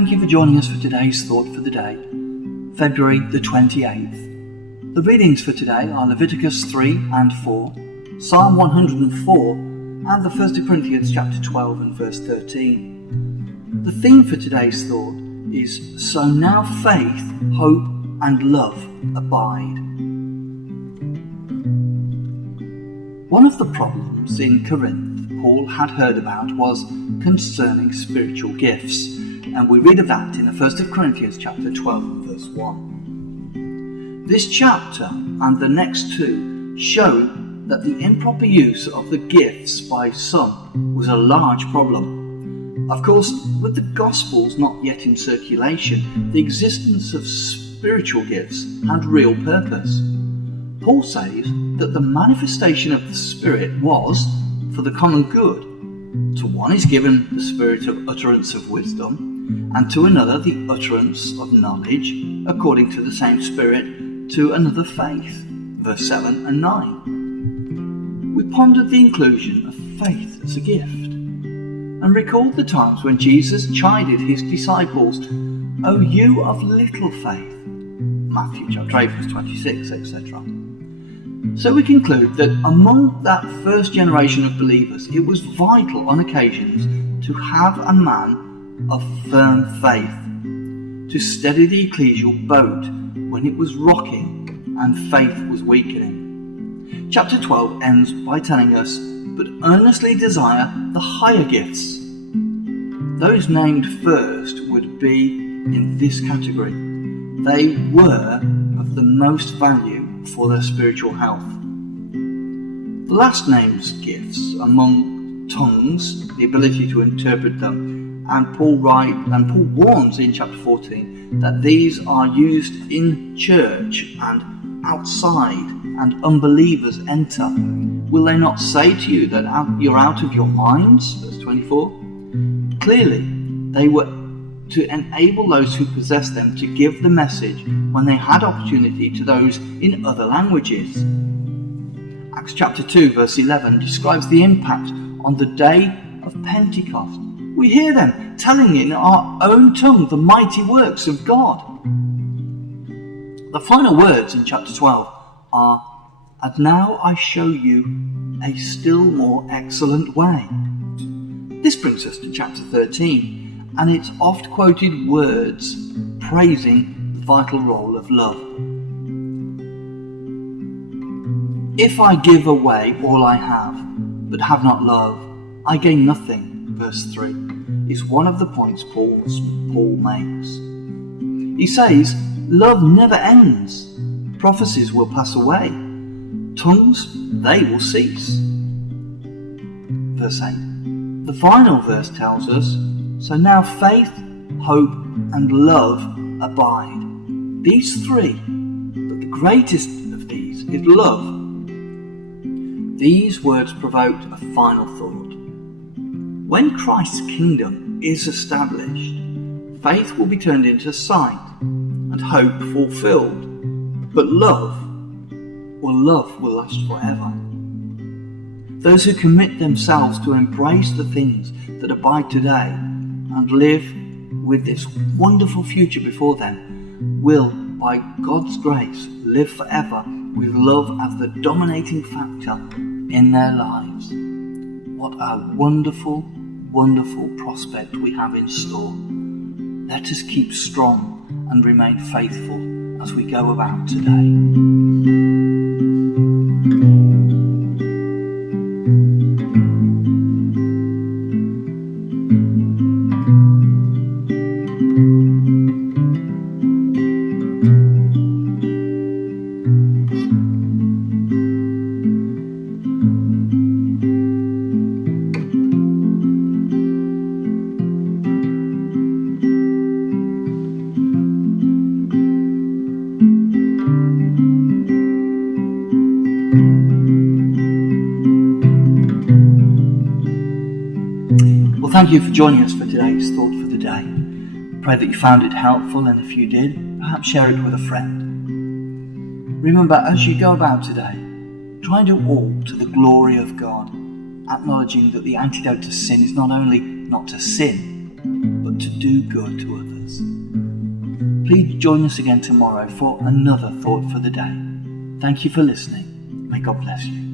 Thank you for joining us for today's Thought for the Day, February the 28th. The readings for today are Leviticus 3 and 4, Psalm 104 and the 1 Corinthians chapter 12 and verse 13. The theme for today's thought is, So now faith, hope and love abide. One of the problems in Corinth Paul had heard about was concerning spiritual gifts, and we read of that in the 1 Corinthians chapter 12 and verse 1. This chapter and the next two show that the improper use of the gifts by some was a large problem. Of course, with the Gospels not yet in circulation, the existence of spiritual gifts had real purpose. Paul says that the manifestation of the Spirit was for the common good. To one is given the spirit of utterance of wisdom, and to another the utterance of knowledge, according to the same Spirit, to another faith. Verse 7 and 9. We pondered the inclusion of faith as a gift, and recalled the times when Jesus chided his disciples, O you of little faith, Matthew chapter 8 verse 26, etc. So we conclude that among that first generation of believers, it was vital on occasions to have a man of firm faith, to steady the ecclesial boat when it was rocking and faith was weakening. Chapter 12 ends by telling us, but earnestly desire the higher gifts. Those named first would be in this category. They were of the most value for their spiritual health. The last named gifts among tongues, the ability to interpret them, and Paul warns in chapter 14 that these are used in church and outside, and unbelievers enter. Will they not say to you that you're out of your minds? Verse 24. Clearly, they were to enable those who possessed them to give the message when they had opportunity to those in other languages. Acts chapter 2 verse 11 describes the impact on the day of Pentecost. We hear them telling in our own tongue the mighty works of God. The final words in chapter 12 are, And now I show you a still more excellent way. This brings us to chapter 13 and its oft-quoted words praising the vital role of love. If I give away all I have, but have not love, I gain nothing. Verse 3 is one of the points Paul makes. He says, love never ends. Prophecies will pass away. Tongues, they will cease. Verse 8. The final verse tells us, So now faith, hope, and love abide. These three, but the greatest of these is love. These words provoked a final thought. When Christ's kingdom is established, faith will be turned into sight and hope fulfilled, but love will last forever. Those who commit themselves to embrace the things that abide today and live with this wonderful future before them will, by God's grace, live forever with love as the dominating factor in their lives. What a wonderful, wonderful prospect we have in store. Let us keep strong and remain faithful as we go about today. Well, thank you for joining us for today's Thought for the Day. Pray that you found it helpful, and if you did, perhaps share it with a friend. Remember, as you go about today, try and do all to the glory of God, acknowledging that the antidote to sin is not only not to sin, but to do good to others. Please join us again tomorrow for another thought for the day. Thank you for listening. May God bless you.